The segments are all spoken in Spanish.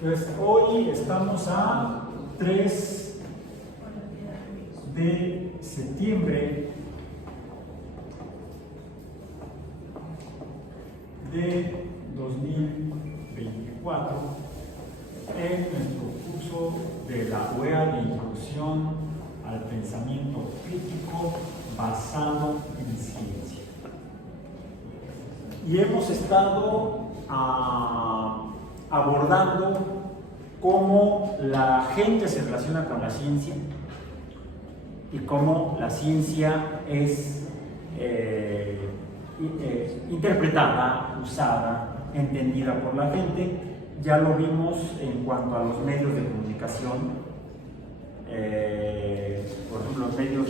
Entonces, hoy estamos a 3 de septiembre de 2024 en nuestro curso de la UEA de Introducción al Pensamiento Crítico basado en ciencia. Y hemos estado abordando cómo la gente se relaciona con la ciencia y cómo la ciencia es interpretada, usada, entendida por la gente. Ya lo vimos en cuanto a los medios de comunicación, por ejemplo, los medios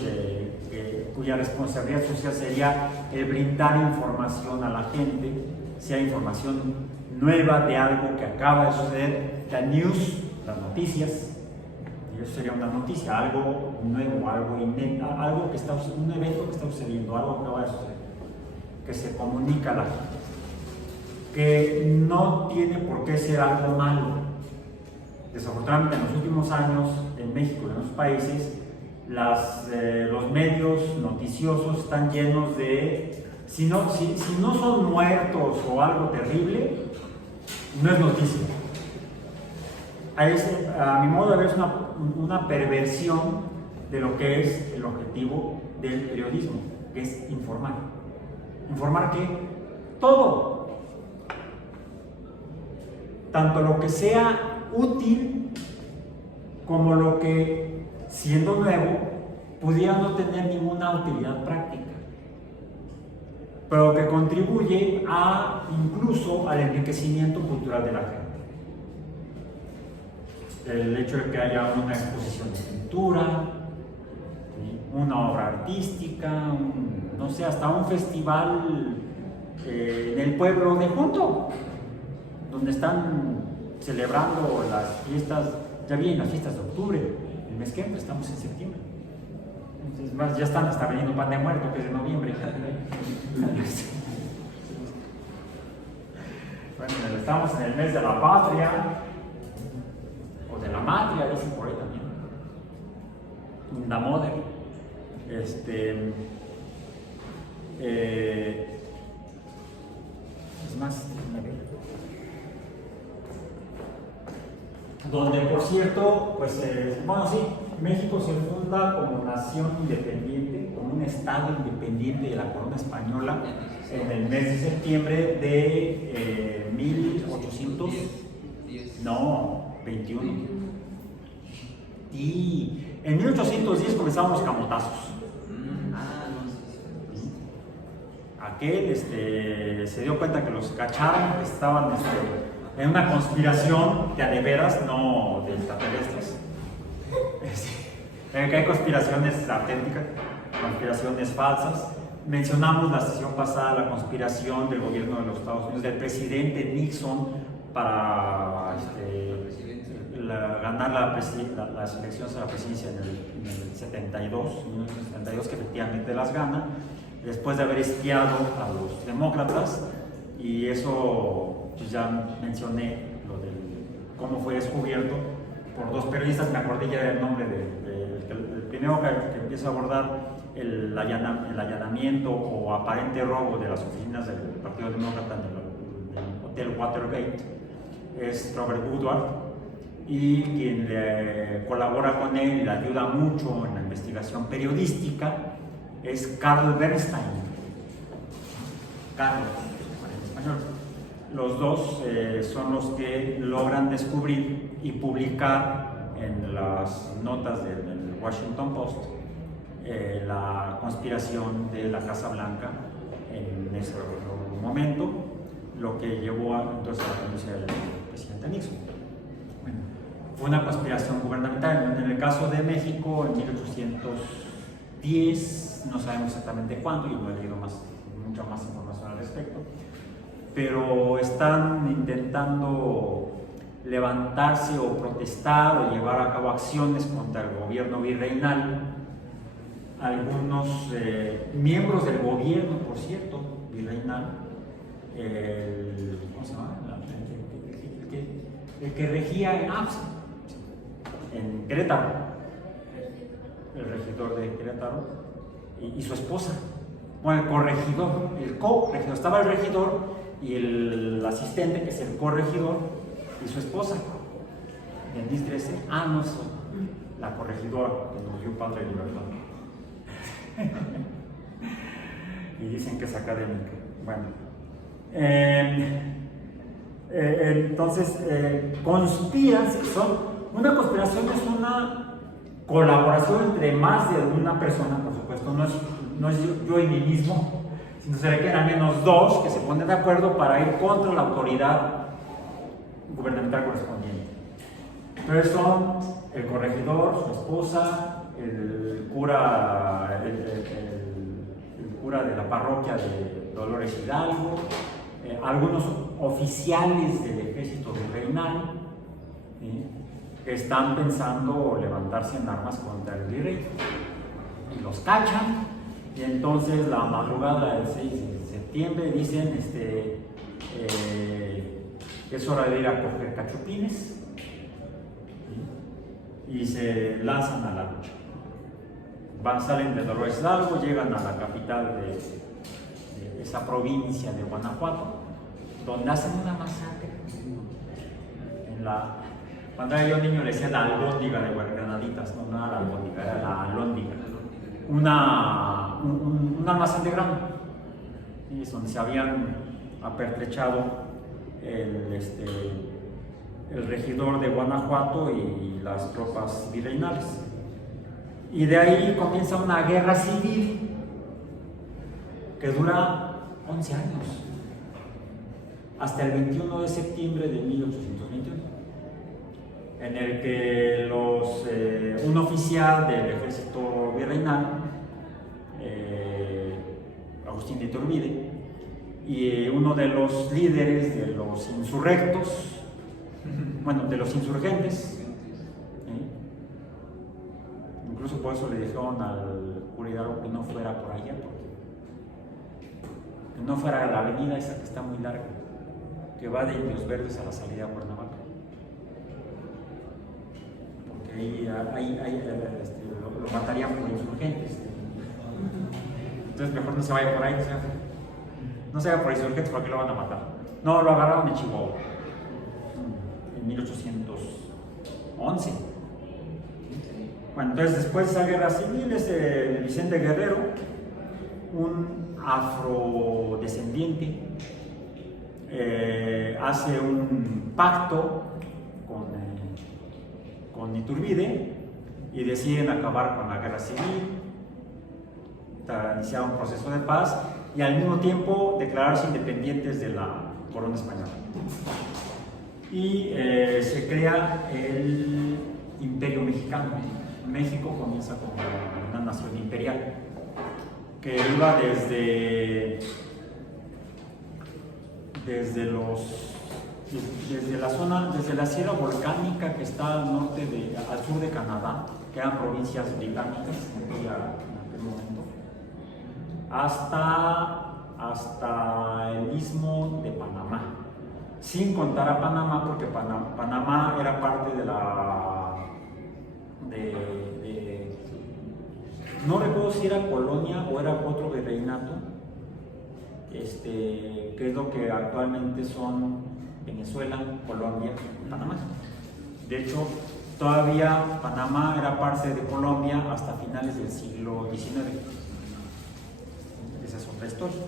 cuya responsabilidad social sería brindar información a la gente, sea información nueva de algo que acaba de suceder, la news, las noticias. Y eso sería una noticia, algo nuevo, algo inédito, algo que está, un evento que está sucediendo, algo que acaba de suceder, que se comunica a la gente, que no tiene por qué ser algo malo. Desafortunadamente, en los últimos años, en México y en otros países, los medios noticiosos están llenos de, si no son muertos o algo terrible, no es noticia. A mi modo de ver, es una perversión de lo que es el objetivo del periodismo, que es informar. ¿Informar qué? Todo. Tanto lo que sea útil como lo que, siendo nuevo, pudiera no tener ninguna utilidad práctica, pero que contribuye incluso al enriquecimiento cultural de la gente. El hecho de que haya una exposición de pintura, una obra artística, no sé, hasta un festival en el pueblo de junto, donde están celebrando las fiestas, ya vienen las fiestas de octubre, el mes que entra, estamos en septiembre. Entonces, más, ya están hasta vendiendo pan de muerto, que es de noviembre. Bueno, estamos en el mes de la patria, o de la matria, dicen por ahí también. La mother. Es más, donde, por cierto, pues, bueno, sí, México se funda como nación independiente, como un estado independiente de la corona española en el mes de septiembre de 1821. Y en 1810 comenzamos los camotazos. Aquel se dio cuenta que los cacharon, que estaban en una conspiración de a de veras, no de extraterrestres. Que hay conspiraciones auténticas, conspiraciones falsas. Mencionamos la sesión pasada la conspiración del gobierno de los Estados Unidos, del presidente Nixon, para ganar las elecciones a la presidencia en el 1972, que efectivamente las gana, después de haber espiado a los demócratas. Y eso, pues ya mencioné lo de cómo fue descubierto por dos periodistas. Me acordé ya del nombre del primero que empieza a abordar el allanamiento o aparente robo de las oficinas del Partido Demócrata en el Hotel Watergate, es Robert Woodward, y quien le colabora con él y le ayuda mucho en la investigación periodística es Carl Bernstein. Carlos, en español. Los dos son los que logran descubrir y publicar en las notas del Washington Post la conspiración de la Casa Blanca en ese momento, lo que llevó entonces a la renuncia del presidente Nixon. Bueno, fue una conspiración gubernamental. En el caso de México, en 1810, no sabemos exactamente cuándo, yo no he leído mucha más información al respecto, pero están intentando levantarse o protestar o llevar a cabo acciones contra el gobierno virreinal. Algunos miembros del gobierno, por cierto, virreinal, ¿cómo se llama? el que regía en Querétaro, el regidor de Querétaro y su esposa. Bueno, el corregidor, el co-regidor, estaba el regidor y el asistente, que es el corregidor, y su esposa. En DIS 13, no, es la corregidora que nos dio Padre de Libertad. Y dicen que es académica. Bueno, entonces conspiran, una conspiración es una colaboración entre más de una persona, por supuesto, no es yo y mí mismo, sino se requieren al menos dos que se ponen de acuerdo para ir contra la autoridad gubernamental correspondiente. Entonces son el corregidor, su esposa, el cura de la parroquia de Dolores Hidalgo, algunos oficiales del ejército virreinal, que están pensando levantarse en armas contra el virrey. Y los cachan, y entonces la madrugada del 6 de septiembre dicen que es hora de ir a coger cachupines, y se lanzan a la lucha. Salen de Dolores Hidalgo, llegan a la capital de esa provincia de Guanajuato, donde hacen una masacre. Cuando era yo niño le decían la albóndiga de Granaditas, no era la albóndiga, era la alhóndiga. Un almacén de grano, es donde se habían apertrechado el regidor de Guanajuato y las tropas virreinales. Y de ahí comienza una guerra civil que dura 11 años, hasta el 21 de septiembre de 1821, en el que un oficial del ejército virreinal, Agustín de Iturbide, y uno de los líderes de los insurrectos, de los insurgentes, incluso por eso le dijeron al cura Hidalgo que no fuera por allá, que no fuera a la avenida esa que está muy larga, que va de Indios Verdes a la salida a Cuernavaca, porque ahí lo matarían por insurgentes. Entonces mejor no se vaya por ahí, no se vaya por insurgentes porque lo van a matar. No, lo agarraron en Chihuahua en 1811. Bueno, entonces después de esa guerra civil, Vicente Guerrero, un afrodescendiente, hace un pacto con Iturbide y deciden acabar con la guerra civil, iniciar un proceso de paz y al mismo tiempo declararse independientes de la corona española. Y se crea el Imperio Mexicano. México comienza como una nación imperial que iba desde la sierra volcánica que está al sur de Canadá, que eran provincias británicas en aquel momento, hasta el istmo de Panamá, sin contar a Panamá, porque Panamá era parte no recuerdo si era colonia o era otro virreinato, que es lo que actualmente son Venezuela, Colombia y Panamá. De hecho, todavía Panamá era parte de Colombia hasta finales del siglo XIX. Esa es otra historia.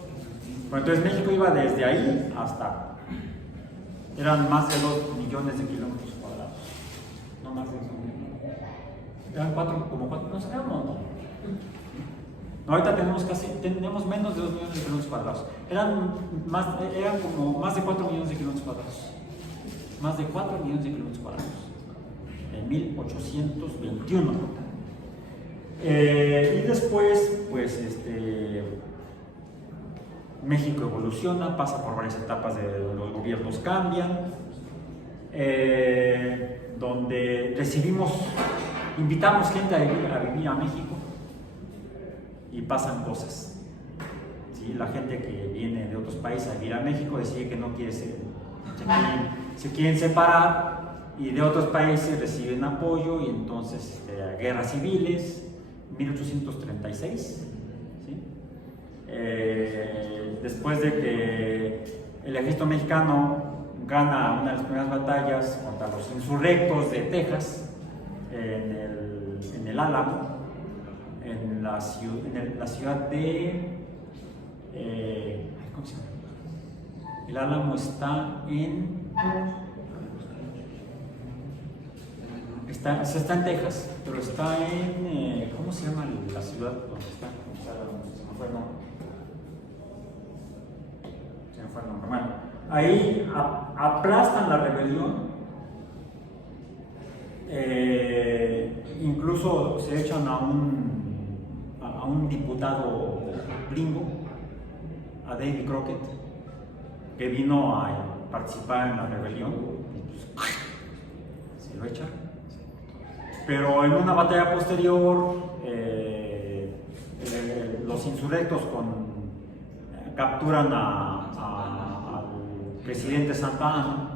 Bueno, entonces México iba desde ahí hasta... Eran más de 2 millones de kilómetros cuadrados. No más de 2 millones. Eran 4, no sé, era un montón. Ahorita tenemos menos de 2 millones de kilómetros cuadrados. Eran como más de 4 millones de kilómetros cuadrados. Más de 4 millones de kilómetros cuadrados. En 1821. Y después, pues, México evoluciona, pasa por varias etapas de los gobiernos cambian, donde invitamos gente a vivir a México y pasan cosas. ¿Sí? La gente que viene de otros países a vivir a México decide que no quiere ser, se quieren separar y de otros países reciben apoyo, y entonces guerras civiles, 1836, ¿sí? Después de que el ejército mexicano gana una de las primeras batallas contra los insurrectos de Texas en el Álamo, en la ciudad de ¿cómo se llama? El Álamo está en Texas, pero está en ¿cómo se llama la ciudad donde está? Se me fue el nombre. Bueno, ahí aplastan la rebelión, incluso se echan a un diputado gringo, a David Crockett, que vino a participar en la rebelión, y pues, se lo echan. Pero en una batalla posterior, los insurrectos capturan al presidente Santa Anna,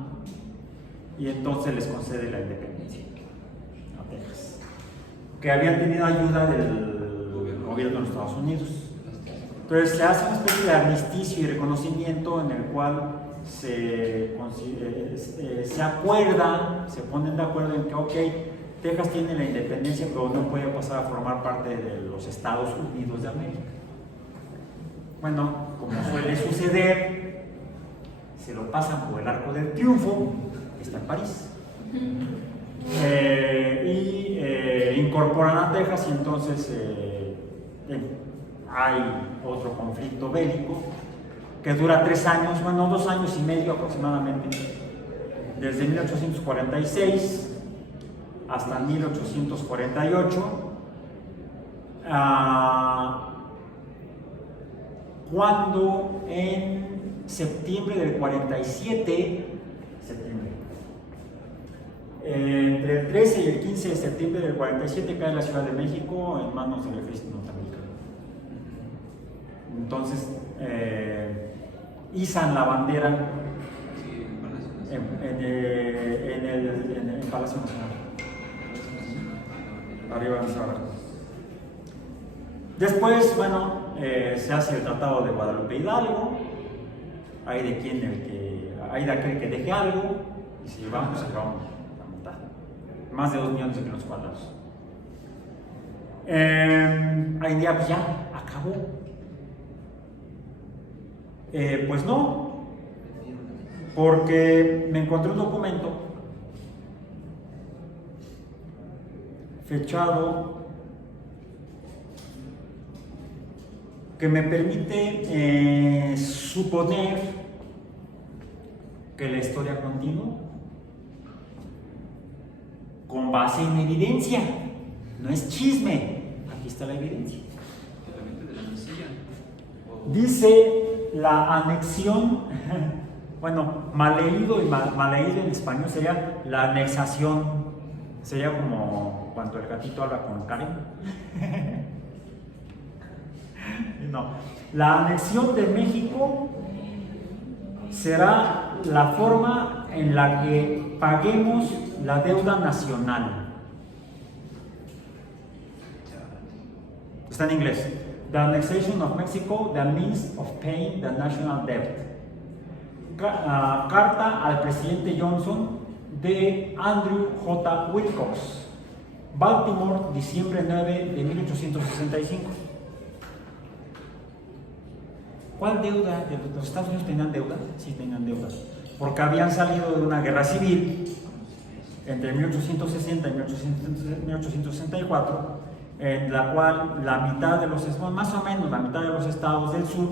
y entonces les concede la independencia a Texas, que habían tenido ayuda del gobierno de los Estados Unidos. Entonces se hace una especie de armisticio y reconocimiento en el cual se acuerda, se ponen de acuerdo en que, ok, Texas tiene la independencia, pero no puede pasar a formar parte de los Estados Unidos de América. Bueno, como suele suceder, se lo pasan por el Arco del Triunfo, que está en París, y incorporan a Texas, y entonces hay otro conflicto bélico que dura 3 años, bueno, 2 años y medio aproximadamente, desde 1846 hasta 1848, cuando en septiembre del 47, entre el 13 y el 15 de septiembre del 47, cae la Ciudad de México en manos del ejército norteamericano. Entonces izan la bandera en el Palacio Nacional, arriba de Zahara. Después, bueno, se hace el Tratado de Guadalupe Hidalgo. Hay de aquel que deje algo, y si llevamos, se vamos a montar. Más de 2 millones de kilómetros cuadrados. Ahí día pues ya acabó. Pues no, porque me encontré un documento fechado que me permite suponer que la historia continúa con base en evidencia, no es chisme, aquí está la evidencia. Dice la anexión, bueno, mal leído en español sería la anexación, sería como cuando el gatito habla con Karen. No, la anexión de México será la forma en la que paguemos la deuda nacional. Está en inglés. The annexation of Mexico, the means of paying the national debt. Carta al presidente Johnson de Andrew J. Wilcox, Baltimore, diciembre 9 de 1865. ¿Cuál deuda? ¿Los Estados Unidos tenían deuda? Sí, tenían deuda, porque habían salido de una guerra civil entre 1860 y 1864, en la cual la mitad de más o menos la mitad de los estados del sur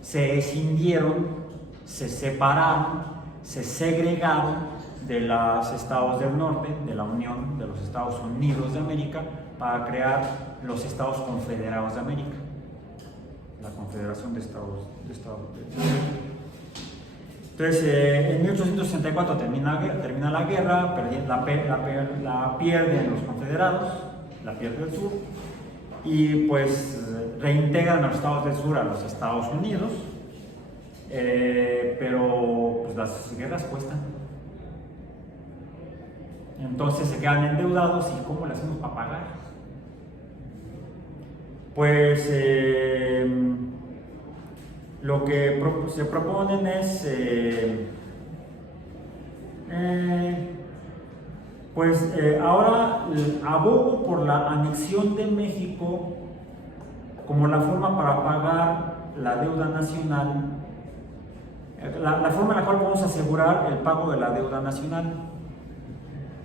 se escindieron, se separaron, se segregaron de los estados del norte, de la Unión de los Estados Unidos de América, para crear los Estados Confederados de América, la Confederación de Estados Unidos. Entonces, en 1864 termina la guerra, la pierden los confederados, la pierde el sur, y pues reintegran a los estados del sur a los Estados Unidos, pero pues las guerras cuestan. Entonces se quedan endeudados y ¿cómo le hacemos para pagar? Pues lo que se proponen es ahora abogo por la anexión de México como la forma para pagar la deuda nacional, la forma en la cual podemos asegurar el pago de la deuda nacional.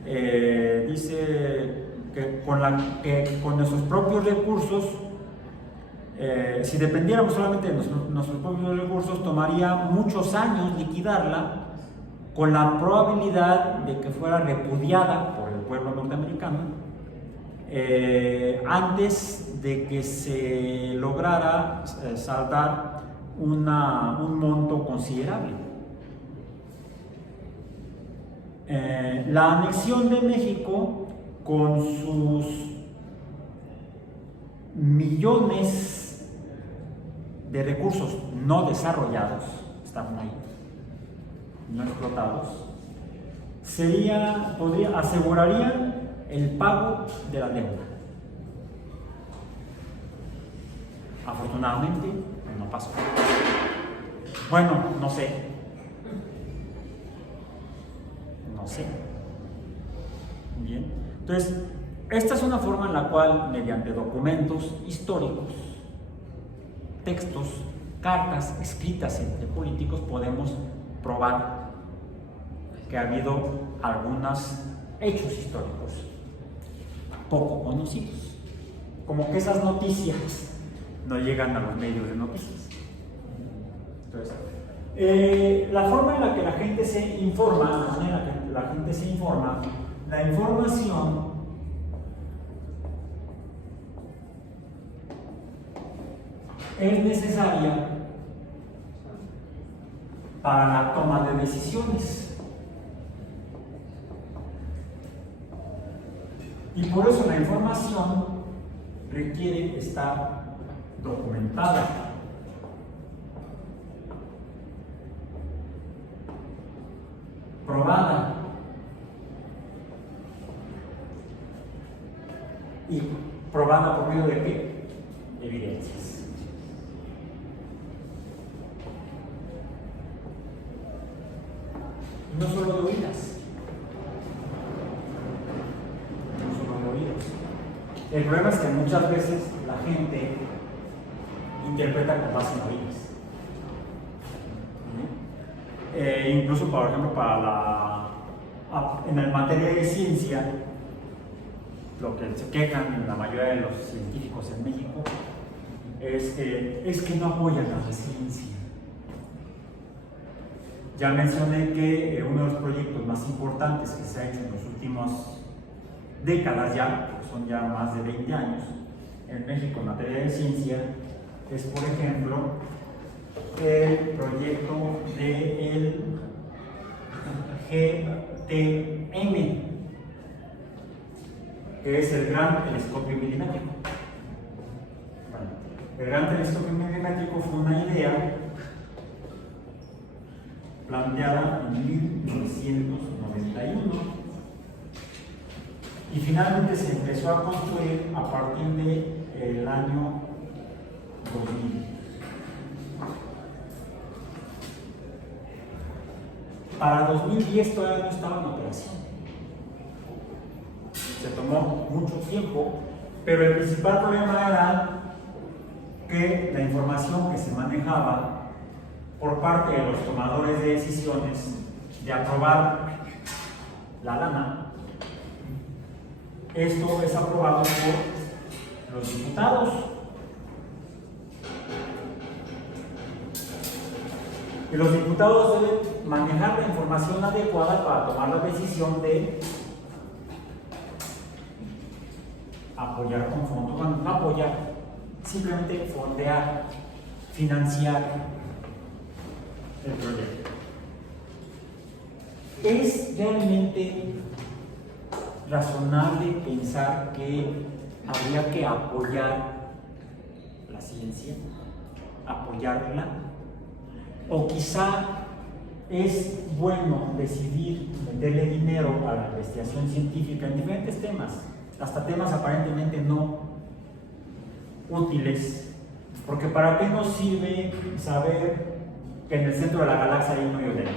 Dice que con nuestros propios recursos, si dependiéramos solamente de nuestros propios recursos, tomaría muchos años liquidarla, con la probabilidad de que fuera repudiada por el pueblo norteamericano antes de que se lograra saldar un monto considerable. La anexión de México, con sus millones de recursos no desarrollados, están ahí, no explotados, aseguraría el pago de la deuda. Afortunadamente no pasó. Bueno, no sé. Bien. Entonces, esta es una forma en la cual, mediante documentos históricos, textos, cartas escritas entre políticos, podemos probar que ha habido algunos hechos históricos poco conocidos. Como que esas noticias no llegan a los medios de noticias. Entonces, la forma en la que la gente se informa, la manera en la que la gente se informa, la información es necesaria para la toma de decisiones. Y por eso la información requiere estar documentada. Probada y probada por medio de ¿qué? Evidencias. No solo de oídas. El problema es que muchas veces la gente interpreta con base en oídas. Incluso, por ejemplo, en el materia de ciencia, lo que se quejan la mayoría de los científicos en México es que no apoyan a la ciencia. Ya mencioné que uno de los proyectos más importantes que se ha hecho en las últimas décadas ya, porque son ya más de 20 años, en México en materia de ciencia, es, por ejemplo, el proyecto del GTM, que es el Gran Telescopio Milimétrico. Bueno, el Gran Telescopio Milimétrico fue una idea planteada en 1991 y finalmente se empezó a construir a partir del año 2000. Para 2010 todavía no estaba en operación. Se tomó mucho tiempo, pero el principal problema era que la información que se manejaba por parte de los tomadores de decisiones de aprobar la lana, esto es aprobado por los diputados. Y los diputados deben manejar la información adecuada para tomar la decisión de apoyar con fondos, bueno, no apoyar, simplemente fondear, financiar el proyecto. ¿Es realmente razonable pensar que habría que apoyar la ciencia, apoyarla? O quizá es bueno decidir meterle dinero a la investigación científica en diferentes temas, hasta temas aparentemente no útiles, porque ¿para qué nos sirve saber que en el centro de la galaxia hay un hoyo negro?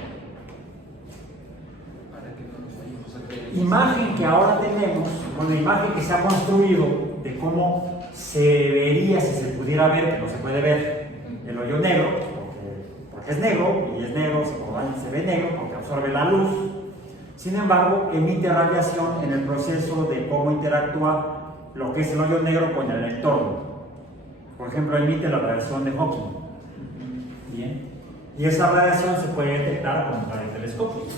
Imagen que ahora tenemos, con la imagen que se ha construido de cómo se vería si se pudiera ver, que no se puede ver, el hoyo negro, porque es negro, y es negro, se ve negro porque absorbe la luz. Sin embargo, emite radiación en el proceso de cómo interactúa lo que es el hoyo negro con el entorno. Por ejemplo, emite la radiación de Hawking. Bien. Y esa radiación se puede detectar con radiotelescopios.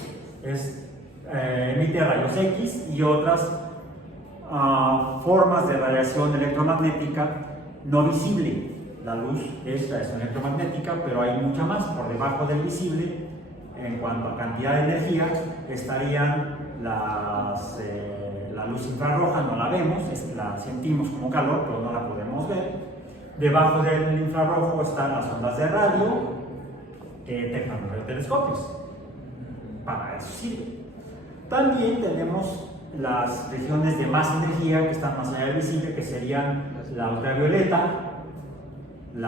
Emite rayos X y otras formas de radiación electromagnética no visible. La luz es radiación electromagnética, pero hay mucha más. Por debajo del visible, en cuanto a cantidad de energía, estarían la luz infrarroja, no la vemos, la sentimos como calor, pero no la podemos ver. Debajo del infrarrojo están las ondas de radio que detectan los radiotelescopios. Para eso sirve. También tenemos las regiones de más energía que están más allá del visible, que serían la ultravioleta, y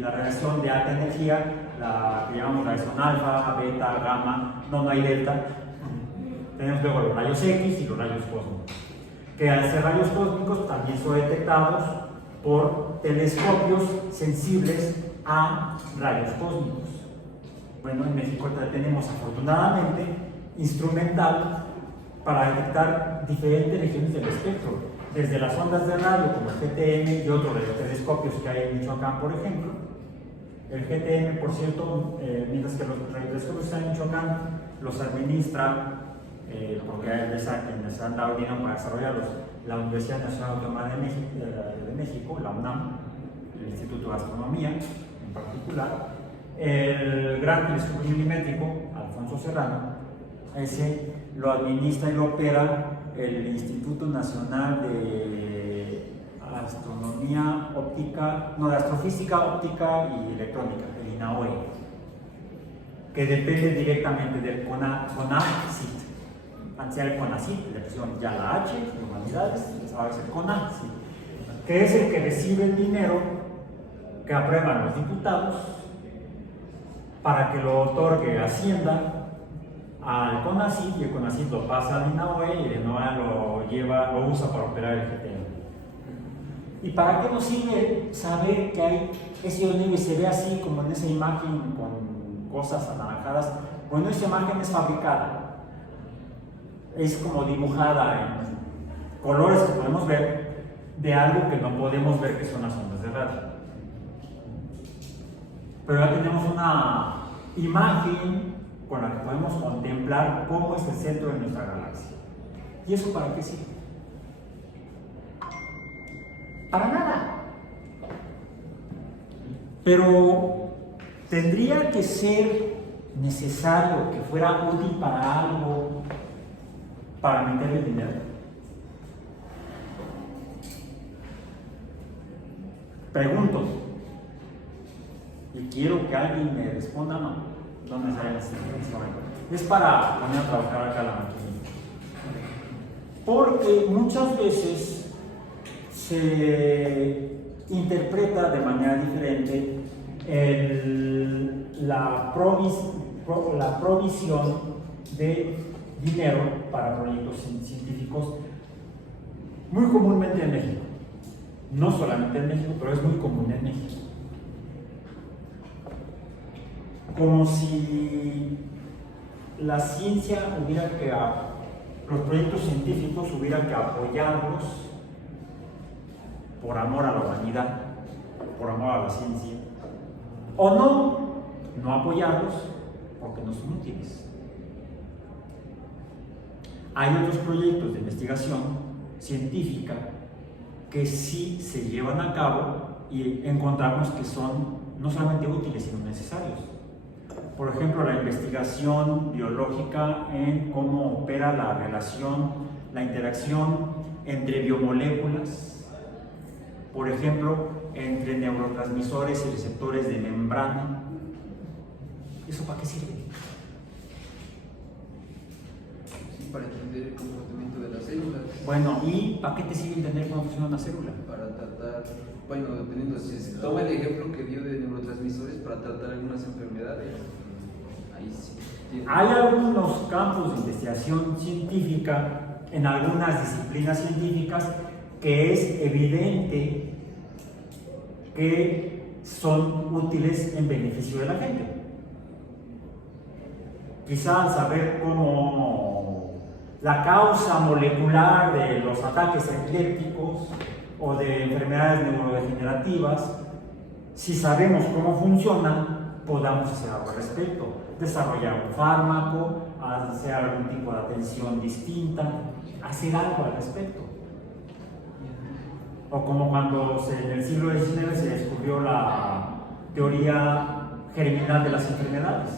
la radiación de alta energía, la que llamamos radiación alfa, beta, gamma, no hay delta. Tenemos luego los rayos X y los rayos cósmicos, que al ser rayos cósmicos también son detectados por telescopios sensibles a rayos cósmicos. Bueno, en México tenemos afortunadamente instrumental para detectar diferentes regiones del espectro, desde las ondas de radio como el GTM y otros radiotelescopios que hay en Michoacán, por ejemplo. El GTM, por cierto, mientras que los radiotelescopios que están en Michoacán los administra, porque les han dado dinero para desarrollarlos, la Universidad Nacional Autónoma de México, la UNAM, el Instituto de Astronomía en particular. El gran telescopio milimétrico, Alfonso Serrano, ese lo administra y lo opera el Instituto Nacional de Astronomía Óptica, no, de Astrofísica Óptica y Electrónica, el INAOE, que depende directamente del CONACYT. Antes era el CONACYT, le pusieron ya la H, humanidades, ahora es el CONACYT, que es el que recibe el dinero que aprueban los diputados para que lo otorgue Hacienda al CONACYT, y el CONACYT lo pasa al INAOE y el INAOE lo usa para operar el GTM. ¿Y para qué nos sirve saber que hay ese hoyo negro y se ve así como en esa imagen con cosas anaranjadas? Bueno, esa imagen es fabricada, es como dibujada en colores que podemos ver de algo que no podemos ver, que son las ondas de radio. Pero ya tenemos una imagen con la que podemos contemplar cómo es el centro de nuestra galaxia. ¿Y eso para qué sirve? Para nada. Pero tendría que ser necesario que fuera útil para algo, para meterle dinero. Pregunto, y quiero que alguien me responda, no necesariamente es para poner a trabajar acá la maquinita. Porque muchas veces se interpreta de manera diferente la provisión de dinero para proyectos científicos, muy comúnmente en México. No solamente en México, pero es muy común en México. Como si la ciencia hubiera que, los proyectos científicos hubiera que apoyarlos por amor a la humanidad, por amor a la ciencia, o no apoyarlos porque no son útiles. Hay otros proyectos de investigación científica que sí se llevan a cabo y encontramos que son no solamente útiles, sino necesarios. Por ejemplo, la investigación biológica en cómo opera la relación, la interacción entre biomoléculas, por ejemplo, entre neurotransmisores y receptores de membrana, ¿Eso para qué sirve? Sí, para entender el comportamiento de las células. Bueno, ¿y para qué te sirve entender cómo funciona una célula? Para tratar, bueno, dependiendo, si se toma el ejemplo que dio de neurotransmisores para tratar algunas enfermedades, ahí sí. Hay algunos campos de investigación científica en algunas disciplinas científicas que es evidente que son útiles en beneficio de la gente. Quizá al saber cómo la causa molecular de los ataques epilépticos o de enfermedades neurodegenerativas, si sabemos cómo funcionan, podamos hacer algo al respecto. Desarrollar un fármaco, hacer algún tipo de atención distinta, hacer algo al respecto. O como cuando en el siglo XIX se descubrió la teoría germinal de las enfermedades.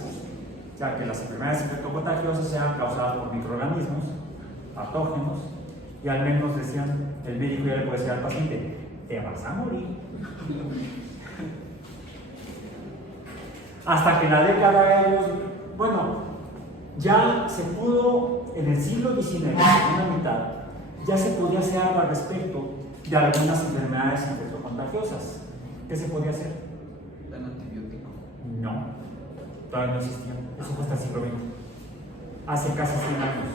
O sea, que las enfermedades infectocontagiosas sean causadas por microorganismos, patógenos, y al menos decían, el médico ya le puede decir al paciente, te vas a morir. Hasta que en la década de los, bueno, ya se pudo, en el siglo XIX, en la mitad, ya se podía hacer algo al respecto de algunas enfermedades infectocontagiosas. ¿Qué se podía hacer? ¿Dan antibiótico? No, todavía no existía. Eso fue hasta el siglo XX. Hace casi 100 años.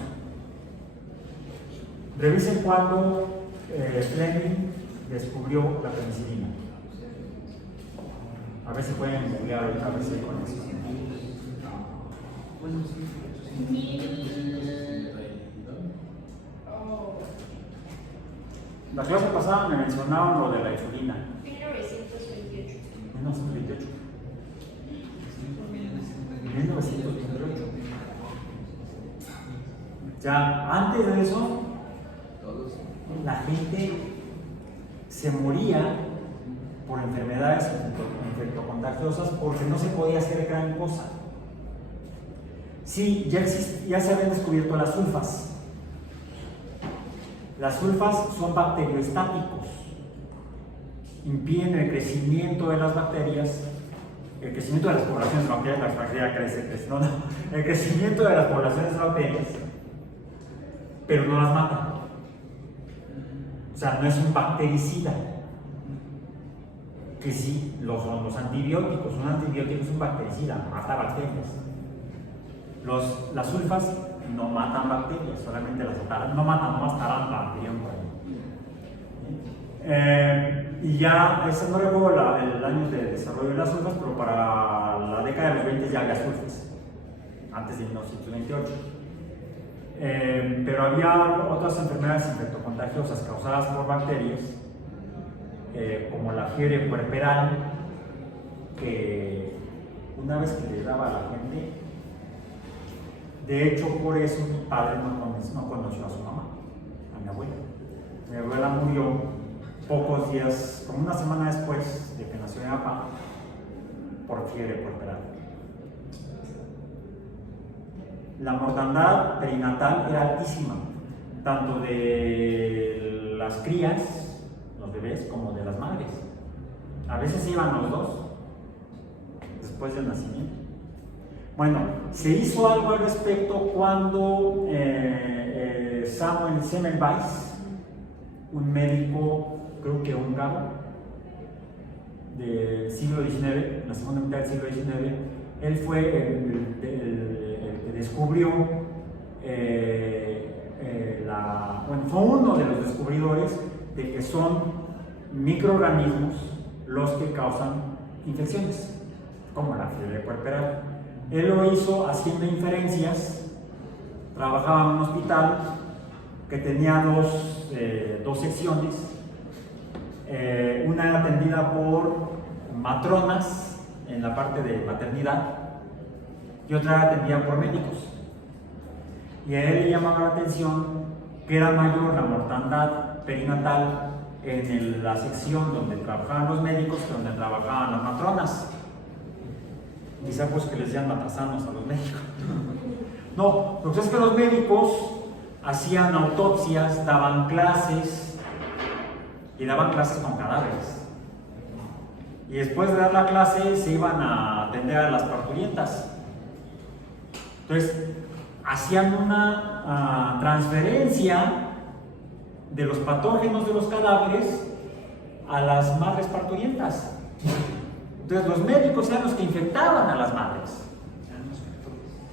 Revisen cuando Fleming descubrió la penicilina. A ver si pueden googlear ahorita, a ver si con eso. Bueno, sí. La clase pasada me mencionaron lo de la insulina. 1928. 1928. 1928. Ya antes de eso, Todos. la gente se moría por enfermedades infectocontagiosas porque no se podía hacer gran cosa. Sí, ya se habían descubierto las sulfas. Las sulfas son bacterioestáticos, impiden el crecimiento de las bacterias, el crecimiento de las poblaciones de bacterias, la bacteria crece, no, el crecimiento de las poblaciones de bacterias, pero no las mata. O sea, no es un bactericida, que sí lo son los antibióticos. Un antibiótico es un bactericida, mata bacterias. Las sulfas no matan bacterias, solamente las ataran, no matan, no más tarantan, dirían por ahí. Y ya, ese no recuerdo el año de desarrollo de las sulfas, pero para la década de los 20 ya había sulfas, antes de 1928. Pero había otras enfermedades infectocontagiosas causadas por bacterias, como la fiebre puerperal, que una vez que le daba a la gente, de hecho por eso mi padre no conoció a su mamá, a mi abuela. Mi abuela murió pocos días, como una semana después de que nació mi papá, por fiebre puerperal. La mortandad perinatal era altísima, tanto de las crías, los bebés, como de las madres. A veces iban los dos después del nacimiento. Bueno, se hizo algo al respecto cuando Samuel Semmelweis, un médico, creo que húngaro, del siglo XIX, la segunda mitad del siglo XIX, él fue el que descubrió, fue uno de los descubridores de que son microorganismos los que causan infecciones, como la fiebre puerperal. Él lo hizo haciendo inferencias, trabajaba en un hospital que tenía dos secciones, una atendida por matronas en la parte de maternidad y otra atendida por médicos. Y a él le llamaba la atención que era mayor la mortandad perinatal en la sección donde trabajaban los médicos que donde trabajaban las matronas. Quizá pues que les decían matasanos a los médicos. No, lo que es que los médicos hacían autopsias, daban clases y daban clases con cadáveres. Y después de dar la clase se iban a atender a las parturientas. Entonces, hacían una transferencia de los patógenos de los cadáveres a las madres parturientas. Entonces, los médicos eran los que infectaban a las madres.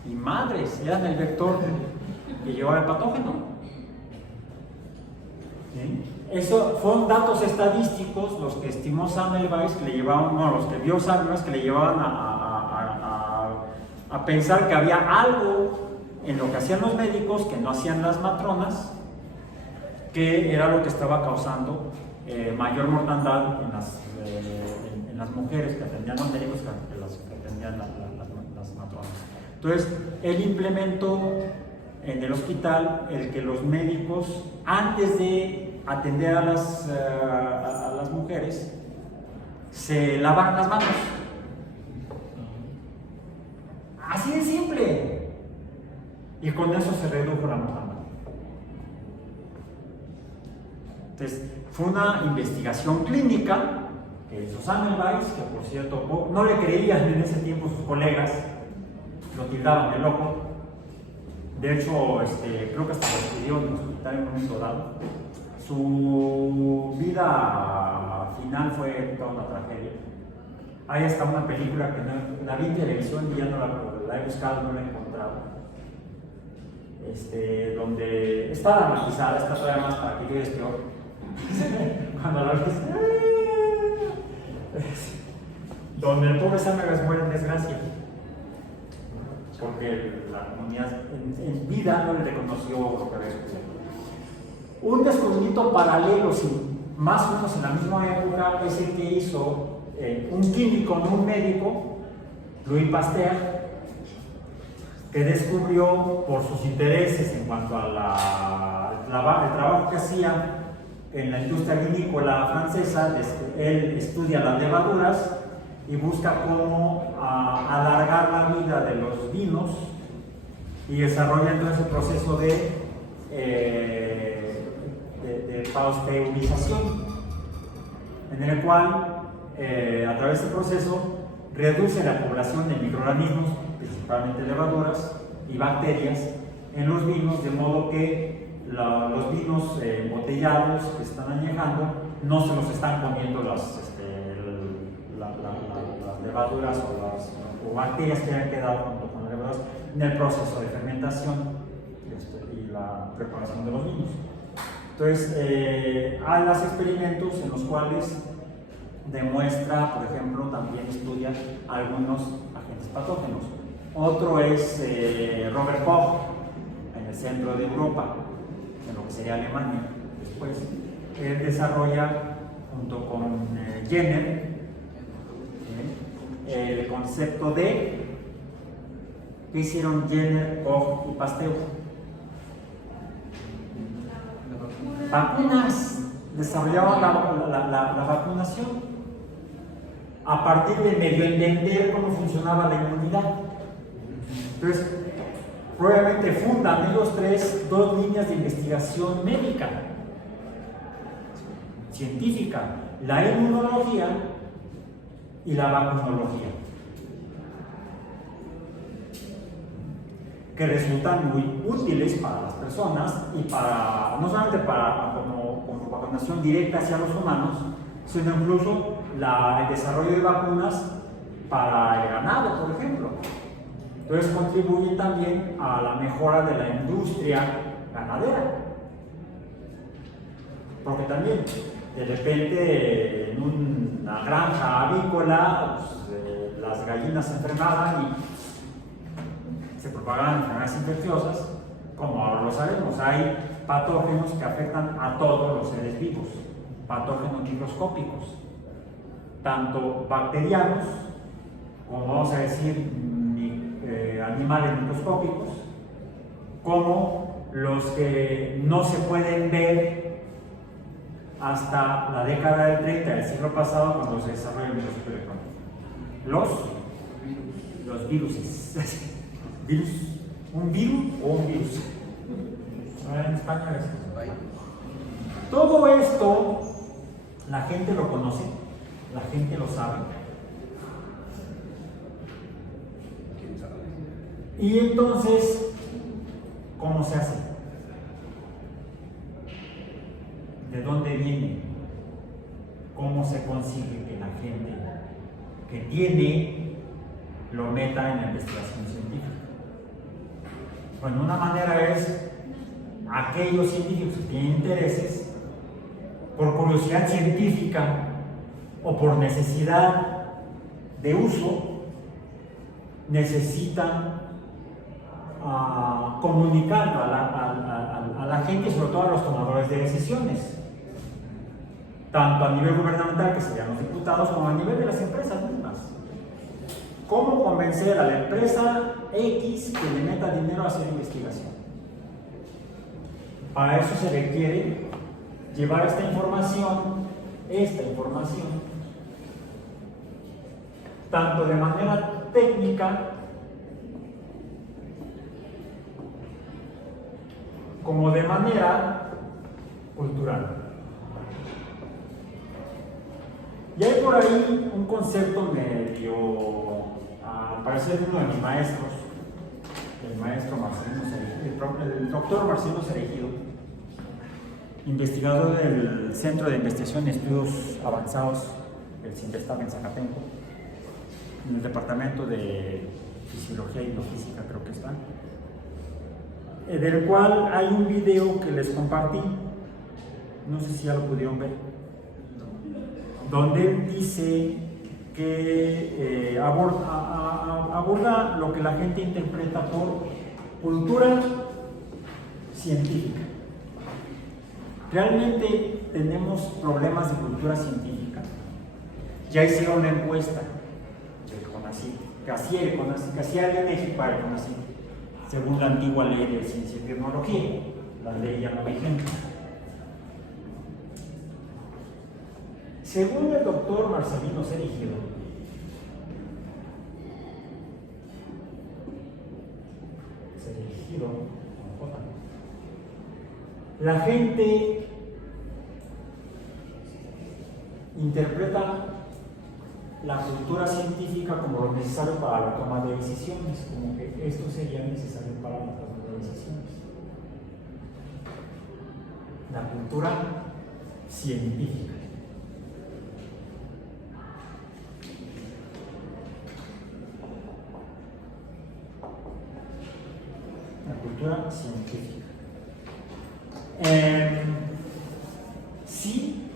Y madres eran el vector que llevaba el patógeno. ¿Sí? Eso fueron datos estadísticos los que estimó Semmelweis, que le llevaban, no, los que vio Semmelweis, que le llevaban a pensar que había algo en lo que hacían los médicos que no hacían las matronas, que era lo que estaba causando mayor mortandad en las mujeres que atendían los médicos que las que atendían las matronas. Entonces, él implementó en el hospital el que los médicos, antes de atender a las mujeres, se lavaran las manos. Así de simple. Y con eso se redujo la mortandad. Entonces, fue una investigación clínica que hizo Semmelweis, que por cierto no le creían en ese tiempo sus colegas, lo tildaban de loco. De hecho, creo que hasta lo despidió en el hospital en un momento dado. Su vida final fue toda una tragedia. Hay hasta una película que no, la vi en televisión y ya no la he buscado, no la he encontrado. Donde está dramatizada, está todavía más para que quedes peor. Cuando la ves, donde el pobre Semmelweis muere en desgracia, porque la comunidad en vida no le reconoció lo que había sucedido. Un descubrimiento paralelo, sí, más o menos en la misma época, es el que hizo un químico, no un médico, Louis Pasteur, que descubrió por sus intereses en cuanto a el trabajo que hacía en la industria vinícola francesa. Él estudia las levaduras y busca cómo alargar la vida de los vinos y desarrolla entonces el proceso de pasteurización, en el cual a través del proceso reduce la población de microorganismos, principalmente levaduras y bacterias, en los vinos, de modo que los vinos embotellados que están añejando no se los están comiendo las levaduras o bacterias que han quedado junto con las levaduras en el proceso de fermentación y la preparación de los vinos. Entonces, hay los experimentos en los cuales demuestra, por ejemplo, también estudia algunos agentes patógenos. Otro es Robert Koch, en el centro de Europa, en lo que sería Alemania después. Él desarrolla, junto con Jenner, el concepto de ¿qué hicieron Jenner, Koch y Pasteur? Vacunas. Desarrollaron la vacunación a partir de medio entender cómo funcionaba la inmunidad. Entonces, probablemente fundan ellos tres dos líneas de investigación médica, científica: la inmunología y la vacunología, que resultan muy útiles para las personas y para, no solamente para como vacunación directa hacia los humanos, sino incluso el desarrollo de vacunas para el ganado, por ejemplo. Entonces contribuyen también a la mejora de la industria ganadera, porque también de repente en una granja avícola las gallinas se enfermaban y se propagaban enfermedades infecciosas. Como ahora lo sabemos, hay patógenos que afectan a todos los seres vivos, patógenos microscópicos, tanto bacterianos como, vamos a decir, animales microscópicos, como los que no se pueden ver hasta la década del 30 del siglo pasado, cuando se desarrolla el microscopio electrónico. Los viruses. ¿Virus? ¿Un virus o un virus? En español es. Todo esto la gente lo conoce, la gente lo sabe. Y entonces, ¿cómo se hace? ¿De dónde viene? ¿Cómo se consigue que la gente que tiene lo meta en la investigación científica? Bueno, una manera es aquellos científicos que tienen intereses por curiosidad científica o por necesidad de uso, necesitan comunicar a la gente y sobre todo a los tomadores de decisiones, tanto a nivel gubernamental, que serían los diputados, como a nivel de las empresas mismas. ¿Cómo convencer a la empresa X que le meta dinero a hacer investigación? Para eso se requiere llevar esta información, tanto de manera técnica como de manera cultural. Y hay por ahí un concepto medio, al parecer uno de mis maestros, el maestro Marcelino Cereijido, el doctor Marcelino Cereijido, investigador del Centro de Investigación y Estudios Avanzados, el CINVESTAB en Zacatenco, en el departamento de Fisiología y Biofísica, creo que está, del cual hay un video que les compartí, no sé si ya lo pudieron ver, donde él dice que aborda lo que la gente interpreta por cultura científica. Realmente tenemos problemas de cultura científica. Ya hicieron una encuesta del CONACYT, que hacía el INEGI para el CONACYT, según la antigua ley de ciencia y tecnología, la ley ya no vigente. Según el doctor Marcelino Cereijido, la gente interpreta la cultura científica como lo necesario para la toma de decisiones, como que esto sería necesario para la toma de decisiones. La cultura científica. La cultura científica. Sí,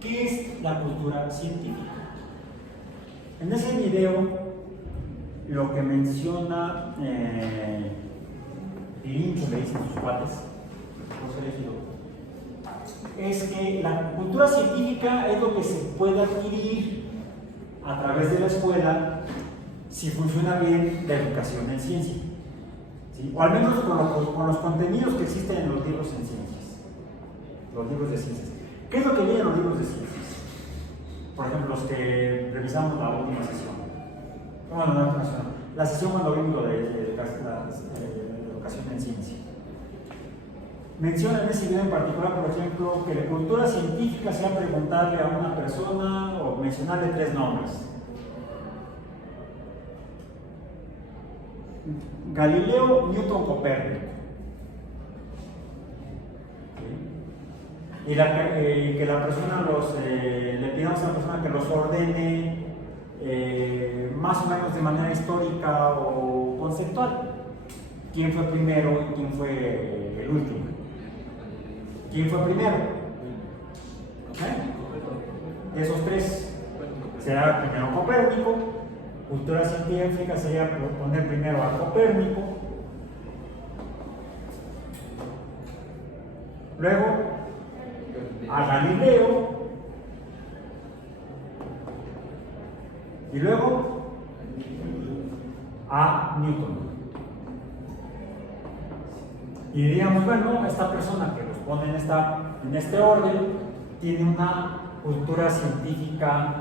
¿qué es la cultura científica? En ese video, lo que menciona Pirincho, le dicen sus cuates, es que la cultura científica es lo que se puede adquirir a través de la escuela si funciona bien la educación en ciencia, ¿sí? O al menos con los contenidos que existen en los libros en ciencias, los libros de ciencias. ¿Qué es lo que viene en los libros de ciencias? Por ejemplo, los que revisamos la última sesión. Bueno, la última sesión. La sesión cuando vimos lo de educación en ciencia. Menciona en ese video en particular, por ejemplo, que la cultura científica sea preguntarle a una persona o mencionarle 3 nombres. Galileo, Newton, Copérnico. ¿Sí? Y que la persona le pidamos a la persona que los ordene más o menos de manera histórica o conceptual. ¿Quién fue primero y quién fue el último? ¿Quién fue primero? Esos 3. Será primero Copérnico. Cultura científica sería poner primero a Copérnico. Luego a Galileo. Y luego a Newton. Y diríamos, bueno, esta persona que los pone en este orden tiene una cultura científica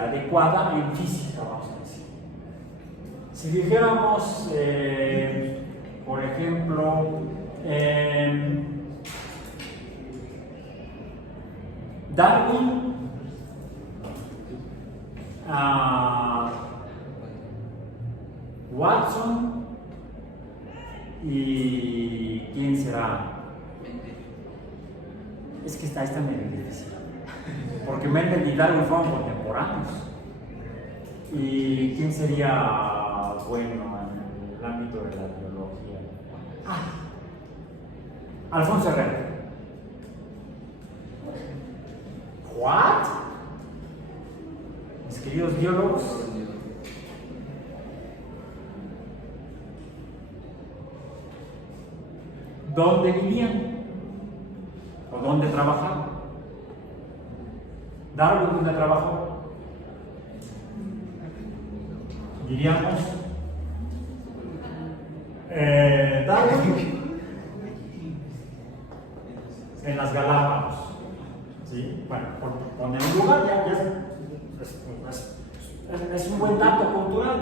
adecuada en física, vamos a decir. Si dijéramos, por ejemplo, Darwin, Watson ¿Y quién será? Es que está medio difícil. Porque Mendel y Darwin fueron contemporáneos. ¿Y quién sería bueno en el ámbito de la biología? Alfonso Herrera. ¿What? Mis queridos biólogos, ¿dónde vivían? ¿O dónde trabajaban? Darwin, ¿dónde trabajó? Diríamos Darwin en las Galápagos. ¿Sí? Bueno, por poner un lugar, es un buen dato cultural.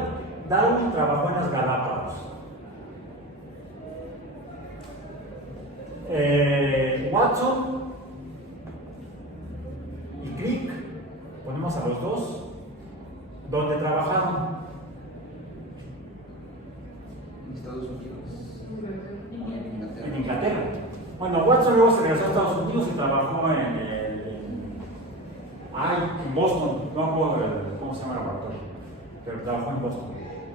Darwin trabajó en las Galápagos. Watson y Crick, ponemos a los dos, ¿dónde trabajaron? En Estados Unidos. En Inglaterra. Bueno, Watson luego se regresó a Estados Unidos y trabajó en Boston, no me acuerdo cómo se llama el laboratorio, pero trabajó en Boston.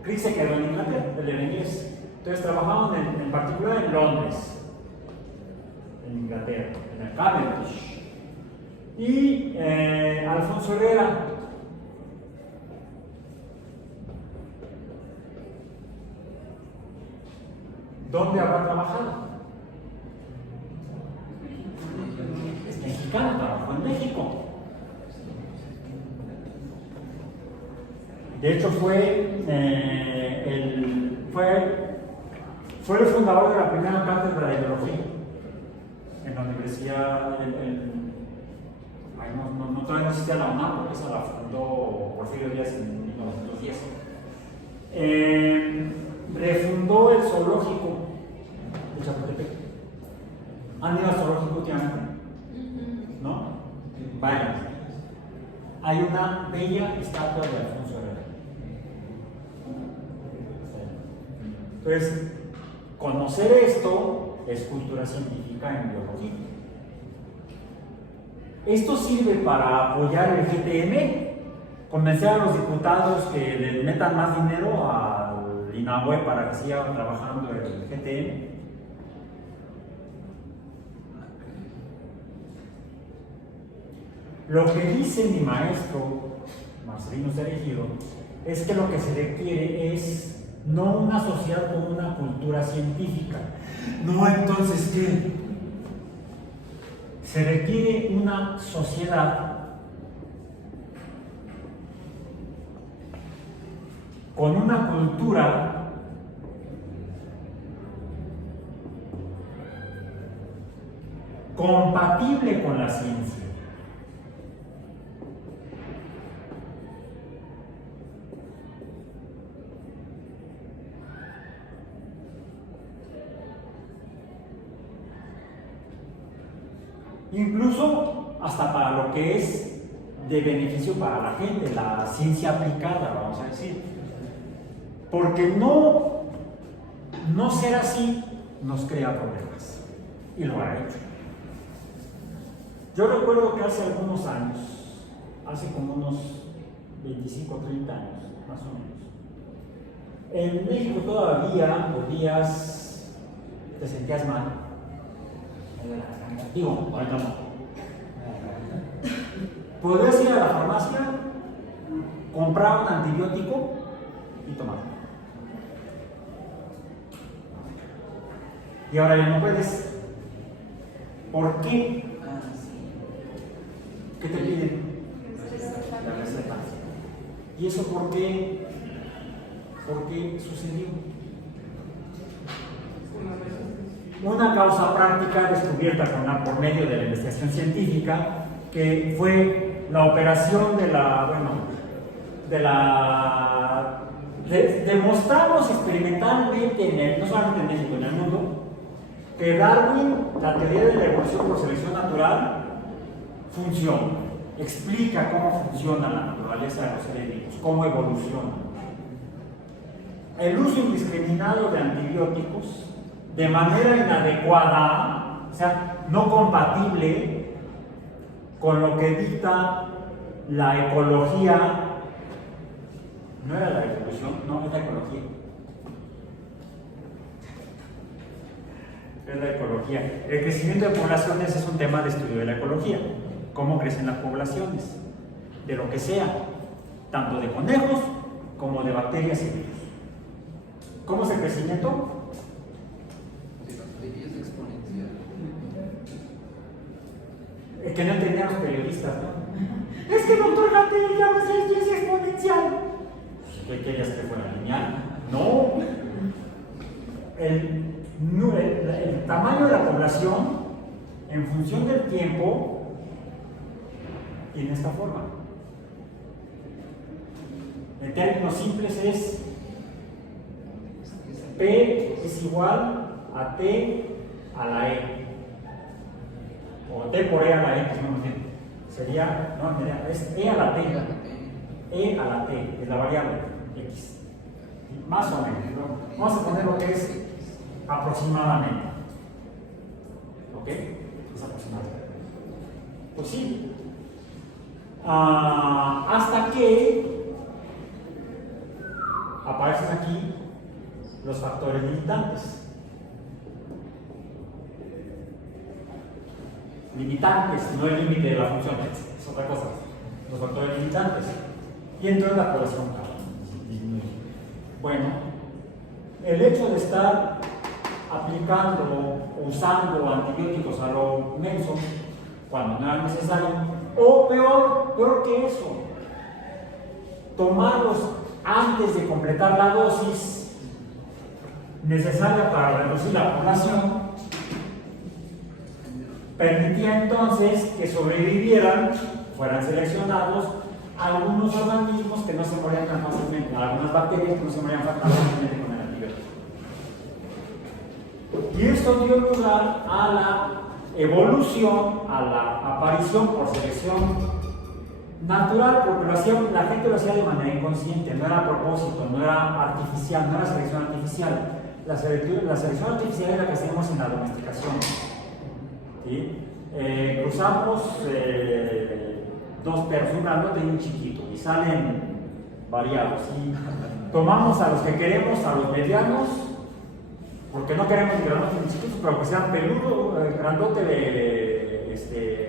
Crick se quedó en Inglaterra, él era inglés. Entonces trabajaban en particular en Londres, en Inglaterra, en el Cavendish. Y Alfonso Herrera, ¿dónde habrá trabajado? Es mexicano, trabajó en México. De hecho fue el fundador de la primera cátedra de biología en la universidad. Todavía no existía la UNAM, porque esa la fundó Porfirio Díaz en 1910. Refundó el zoológico de Chapultepec. ¿Han ido al zoológico últimamente? ¿No? Vayan. Hay una bella estatua de Alfonso Herrera. Entonces, conocer esto es cultura científica en biología. Esto sirve para apoyar el GTM, convencer a los diputados que le metan más dinero al INAHUE para que siga trabajando el GTM. Lo que dice mi maestro, Marcelino Cerejido, es que lo que se requiere es no una sociedad con una cultura científica. No, entonces, ¿qué? Se requiere una sociedad con una cultura compatible con la ciencia. Incluso hasta para lo que es de beneficio para la gente, la ciencia aplicada, vamos a decir. Porque no ser así nos crea problemas. Y lo ha hecho. Yo recuerdo que hace algunos años, hace como unos 25 o 30 años, más o menos, en México todavía podías, te sentías mal. Digo, ahorita no. Podrías ir a la farmacia, comprar un antibiótico y tomarlo. Y ahora ya no puedes. ¿Por qué? ¿Qué te piden? La receta. ¿Y eso por qué? ¿Por qué sucedió? Una causa práctica descubierta por medio de la investigación científica, que fue la operación demostramos experimentalmente, no solamente en México, en el mundo, que Darwin, la teoría de la evolución por selección natural, funciona, explica cómo funciona la naturaleza de los seres vivos, cómo evoluciona. El uso indiscriminado de antibióticos de manera inadecuada, o sea, no compatible con lo que dicta la ecología. No era la evolución, no, es la ecología. Es la ecología. El crecimiento de poblaciones es un tema de estudio de la ecología. Cómo crecen las poblaciones, de lo que sea, tanto de conejos como de bacterias y virus. ¿Cómo es el crecimiento? Es exponencial. Es que no entendían los periodistas, ¿no? Es que doctor Gatel ya es exponencial. ¿Qué querías que fuera lineal? No. El tamaño de la población en función del tiempo tiene esta forma. En términos simples es P es igual a T a la E. O T por E a la X, no sé. Sería, no, es E a la T. E a la T, es la variable X. Más o menos, ¿no? Vamos a poner lo que es aproximadamente. ¿Ok? Es aproximadamente. Pues sí. Hasta que aparecen aquí los factores limitantes. Limitantes, no el límite de la función, es otra cosa. Los factores limitantes. Y entonces la población disminuye. Bueno, el hecho de estar aplicando, usando antibióticos a lo menso, cuando no era necesario, o peor que eso, tomarlos antes de completar la dosis necesaria para reducir la población, permitía entonces que sobrevivieran, fueran seleccionados algunos organismos que no se morían tan fácilmente, algunas bacterias que no se morían tan fácilmente con el antibiótico. Y esto dio lugar a la evolución, a la aparición por selección natural, porque la gente lo hacía de manera inconsciente, no era a propósito, no era artificial, no era selección artificial. La selección artificial es la que hacemos en la domesticación. ¿Sí? Cruzamos dos perros, un grandote y un chiquito, y salen variados. Y tomamos a los que queremos, a los medianos, porque no queremos ni grandotes ni chiquitos, pero que sean peludo, grandote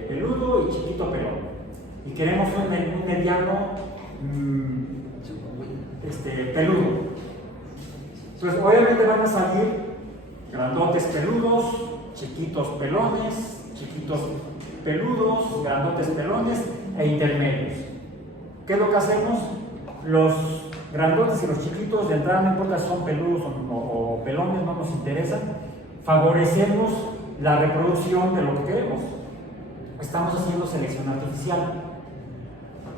peludo y chiquito pelón. Y queremos un mediano peludo. Entonces, obviamente van a salir grandotes peludos, chiquitos pelones, chiquitos peludos, grandotes pelones e intermedios. ¿Qué es lo que hacemos? Los grandotes y los chiquitos, de entrada no importa si son peludos o pelones, no nos interesan, favorecemos la reproducción de lo que queremos. Estamos haciendo selección artificial.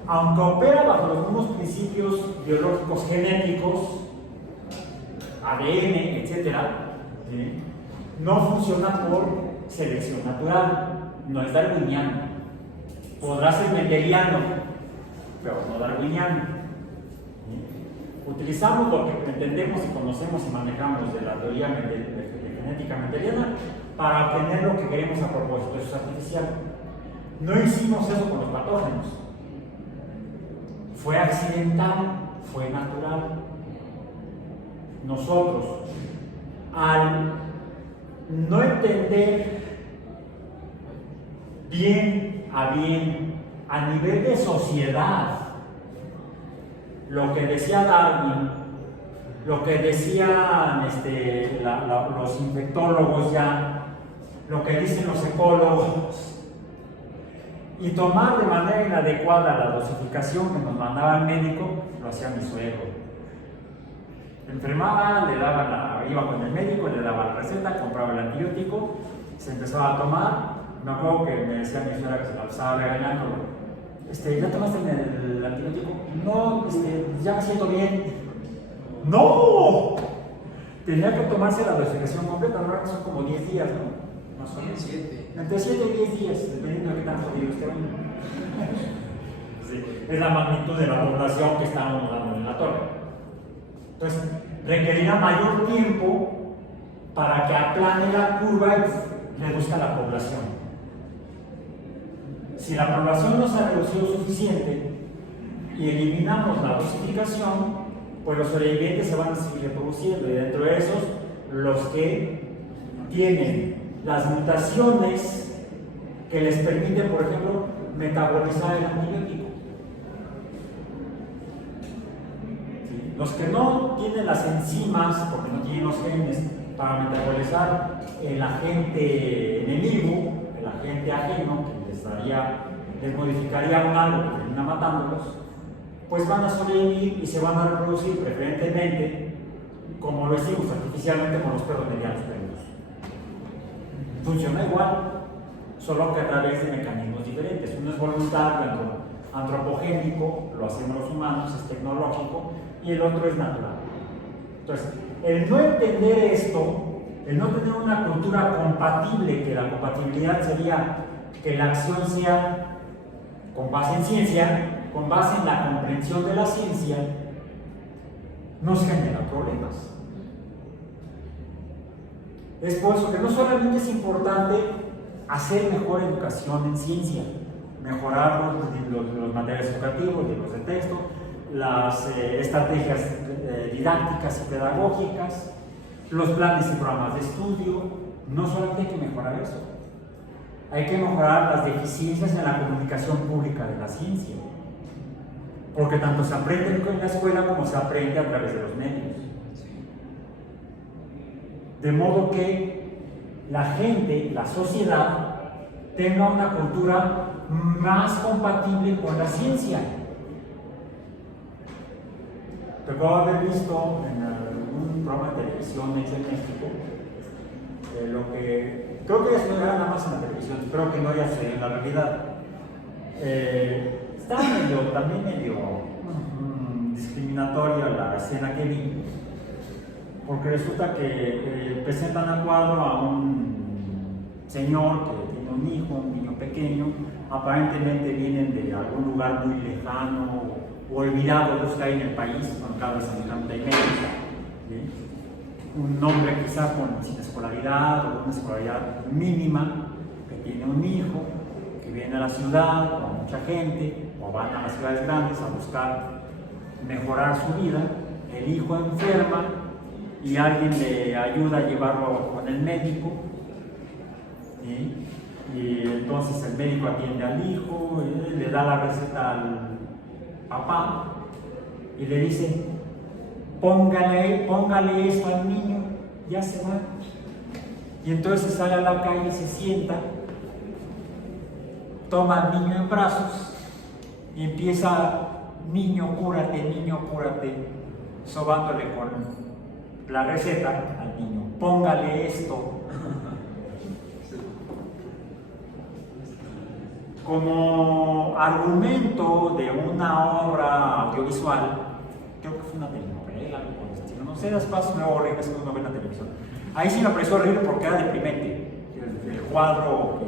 Aunque opera bajo los mismos principios biológicos genéticos, ADN, etc., ¿sí?, no funciona por selección natural, no es darwiniano. Podrá ser mendeliano, pero no darwiniano. ¿Sí? Utilizamos lo que entendemos y conocemos y manejamos de la teoría de genética mendeliana para obtener lo que queremos a propósito. Eso es artificial. No hicimos eso con los patógenos. Fue accidental, fue natural. Nosotros, al no entender bien a nivel de sociedad lo que decía Darwin, lo que decían los infectólogos ya, lo que dicen los ecólogos, y tomar de manera inadecuada la dosificación que nos mandaba el médico, lo hacía mi suegro. Enfermaba, iba con el médico, le daba la receta, compraba el antibiótico, se empezaba a tomar. Me acuerdo que me decía mi suegra que se la estaba regañando. ¿Ya tomaste el antibiótico? No, ya me siento bien. ¡No! Tenía que tomarse la dosificación completa, ahora son como 10 días, ¿no? Más o menos. 7. Entre 7 y 10 días, dependiendo de qué tan jodido esté uno. Sí, es la magnitud de la población que estábamos dando en la torre. Entonces, requerirá mayor tiempo para que aplane la curva y reduzca la población. Si la población no se ha reducido suficiente y eliminamos la dosificación, pues los sobrevivientes se van a seguir reproduciendo, y dentro de esos, los que tienen las mutaciones que les permiten, por ejemplo, metabolizar el antibiótico. ¿Sí? Los que no tienen las enzimas, porque no tienen los genes para metabolizar el agente enemigo, el agente ajeno, que les modificaría un algo que termina matándolos, pues van a sobrevivir y se van a reproducir preferentemente, como lo decimos artificialmente, con los perros medianos peludos. Funciona igual, solo que a través de mecanismos diferentes. Uno es voluntario, antropogénico, lo hacemos los humanos, es tecnológico, y el otro es natural. Entonces, el no entender esto, el no tener una cultura compatible, que la compatibilidad sería que la acción sea con base en ciencia, con base en la comprensión de la ciencia, nos genera problemas. Es por eso que no solamente es importante hacer mejor educación en ciencia, mejorar los materiales educativos, libros de texto, las estrategias didácticas y pedagógicas, los planes y programas de estudio. No solamente hay que mejorar eso, hay que mejorar las deficiencias en la comunicación pública de la ciencia, porque tanto se aprende en la escuela como se aprende a través de los medios. De modo que la gente, la sociedad, tenga una cultura más compatible con la ciencia. Recuerdo haber visto en algún programa de televisión hecho en México, lo que creo que eso era nada más en la televisión, espero que no haya sucedido en la realidad. Estaba también medio discriminatoria la escena que vi, porque resulta que presentan a cuadro a un señor que tiene un hijo, un niño pequeño, aparentemente vienen de algún lugar muy lejano o olvidado de ahí en el país, con cada vez hay menos, ¿sí? Un hombre quizá sin escolaridad o una escolaridad mínima, que tiene un hijo, que viene a la ciudad con mucha gente, o van a las ciudades grandes a buscar mejorar su vida. El hijo enferma y alguien le ayuda a llevarlo con el médico, ¿sí? Y entonces el médico atiende al hijo, le da la receta al papá y le dice: póngale esto al niño, ya se va. Y entonces sale a la calle, se sienta, toma al niño en brazos y empieza: niño, cúrate, sobándole con la receta al niño: póngale esto. Como argumento de una obra audiovisual, creo que fue una telenovela, algo por el estilo, no sé, las pasos me hago horrible cuando ve la televisión. Ahí sí me pareció horrible porque era deprimente. El cuadro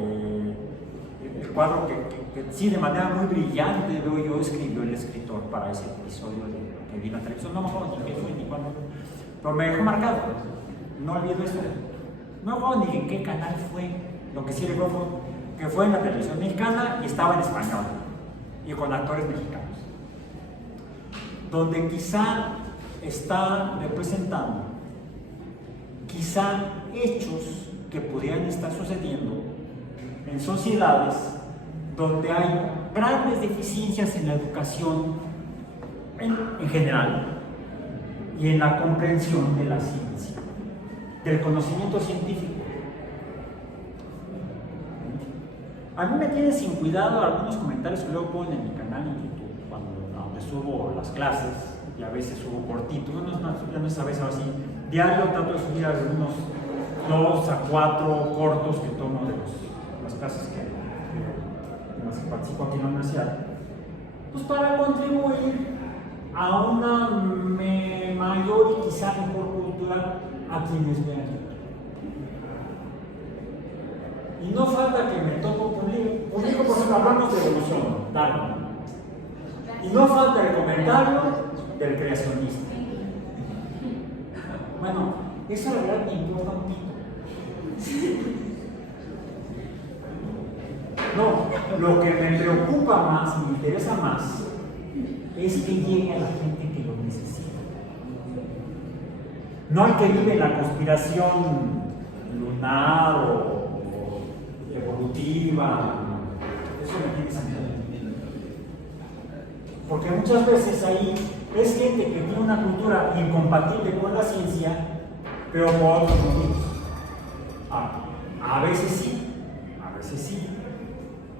que sí, de manera muy brillante, veo yo, escribió el escritor para ese episodio que vi en la televisión. No me acuerdo ni qué fue ni cuándo, pero me dejó marcado. No olvido esto. No me acuerdo ni en qué canal fue. Lo que sí recuerdo fue que fue en la televisión mexicana y estaba en español y con actores mexicanos, donde quizá está representando quizá hechos que pudieran estar sucediendo en sociedades donde hay grandes deficiencias en la educación en general y en la comprensión de la ciencia, del conocimiento científico. A mí me tienen sin cuidado algunos comentarios que luego ponen en mi canal en YouTube, donde subo las clases, y a veces subo cortitos, ya no es a veces así, diario trato de subir algunos 2 a 4 cortos que tomo de las clases en las que participo aquí en la universidad, pues para contribuir a una mayor y quizá mejor cultura a quienes vean. Y no falta que me toco publico, por ejemplo, hablamos de emoción, Darwin. Y no falta el comentario del creacionista. Bueno, Eso la verdad me importa un pito. No, lo que me preocupa más, me interesa más, es que llegue a la gente que lo necesita. No el que vive la conspiración lunar o evolutiva. Eso me tiene sentido. Porque muchas veces ahí es gente que tiene una cultura incompatible con la ciencia, pero por otros motivos. A veces sí, a veces sí.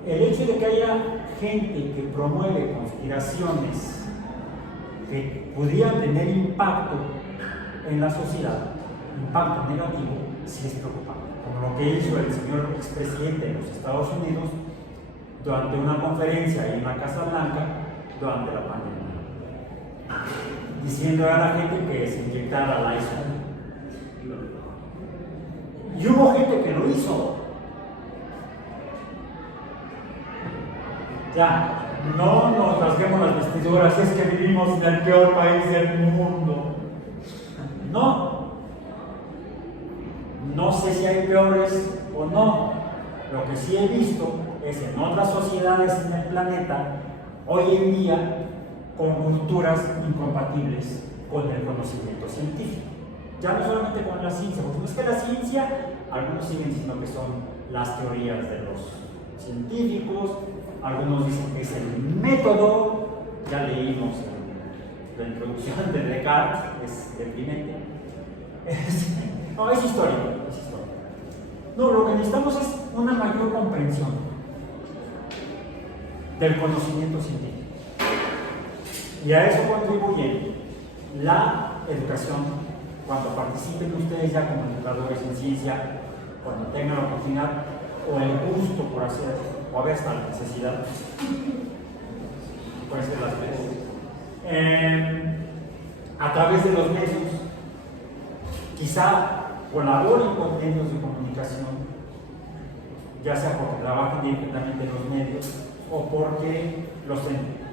El hecho de que haya gente que promueve conspiraciones que pudieran tener impacto en la sociedad, impacto negativo, sí es preocupante. Como lo que hizo el señor expresidente de los Estados Unidos durante una conferencia ahí en la Casa Blanca durante la pandemia, diciendo a la gente que se inyectara la Lysol. Y hubo gente que lo hizo. Ya, no nos rasguemos las vestiduras, es que vivimos en el peor país del mundo. No sé si hay peores o no. Lo que sí he visto es en otras sociedades en el planeta, hoy en día, con culturas incompatibles con el conocimiento científico. Ya no solamente con la ciencia, porque no es que la ciencia, algunos siguen diciendo que son las teorías de los científicos, algunos dicen que es el método, ya leímos la introducción de Descartes, es deprimente. No, es historia, es historia. No, lo que necesitamos es una mayor comprensión del conocimiento científico. Y a eso contribuye la educación. Cuando participen ustedes ya como educadores en ciencia, cuando tengan la oportunidad o el gusto por hacer, o a veces la necesidad, puede ser las veces, a través de los medios, quizá colaboren con medios de comunicación, ya sea porque trabajen directamente en los medios o porque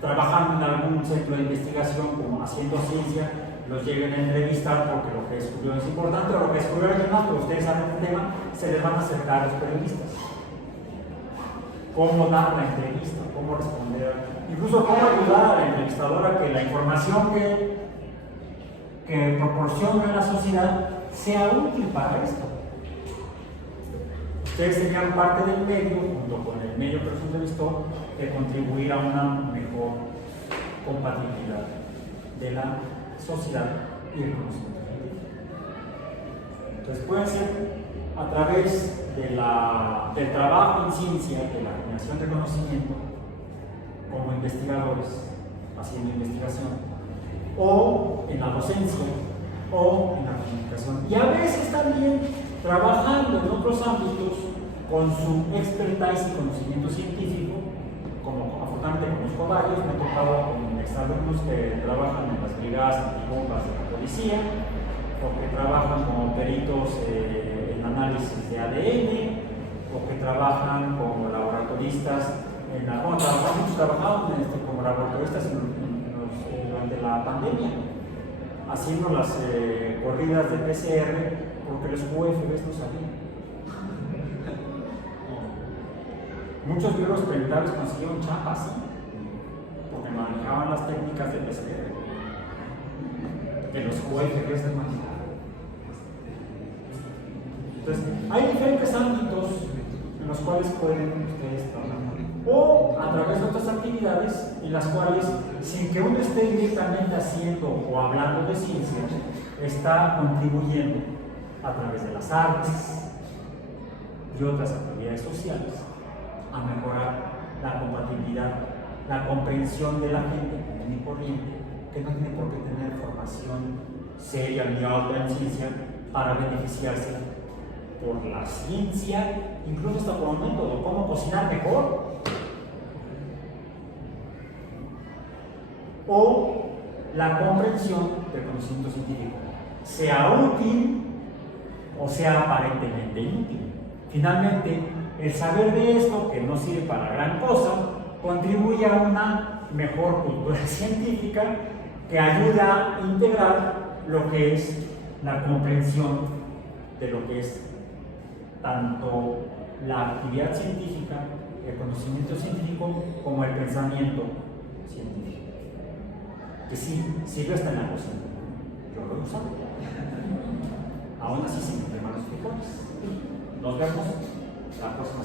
trabajando en algún centro de investigación como haciendo ciencia, los lleguen a entrevistar porque lo que descubrió es importante o lo que descubrió es más, pero ustedes saben el tema, se les van a acercar a los periodistas. Cómo dar la entrevista, cómo responder, incluso cómo ayudar a la entrevistadora a que la información que proporciona a la sociedad sea útil para esto. Ustedes serían parte del medio, junto con el medio que los entrevistó, de contribuir a una mejor compatibilidad de la sociedad y el conocimiento. Entonces pueden ser a través del trabajo en ciencia, de la generación de conocimiento, como investigadores, haciendo investigación, o en la docencia, o en la comunicación. Y a veces también trabajando en otros ámbitos con su expertise y conocimiento científico, como afortunadamente conozco varios, me ha tocado con exalumnos que trabajan en las brigadas antibombas de la policía, o que trabajan como peritos en análisis de ADN, o que trabajan como laboratoristas muchos trabajaban como laboratoristas durante la pandemia, haciendo las corridas de PCR porque los UFBs no sabían. Muchos virus experimentales consiguieron chapa así, porque manejaban las técnicas de PCR que los UFBs no manejaban. Entonces, hay diferentes ámbitos en los cuales pueden ustedes trabajar, o a través de otras actividades en las cuales, sin que uno esté directamente haciendo o hablando de ciencia, está contribuyendo a través de las artes y otras actividades sociales a mejorar la compatibilidad, la comprensión de la gente común y corriente, que no tiene por qué tener formación seria ni alta en ciencia para beneficiarse por la ciencia, incluso hasta por un método, cómo cocinar mejor, o la comprensión del conocimiento científico, sea útil o sea aparentemente inútil. Finalmente, el saber de esto, que no sirve para gran cosa, contribuye a una mejor cultura científica que ayuda a integrar lo que es la comprensión de lo que es tanto la actividad científica, el conocimiento científico, como el pensamiento científico. Que sí, sirve hasta en la cocina. Yo lo he usado. Aún así se me queman los frijoles. Nos vemos la próxima.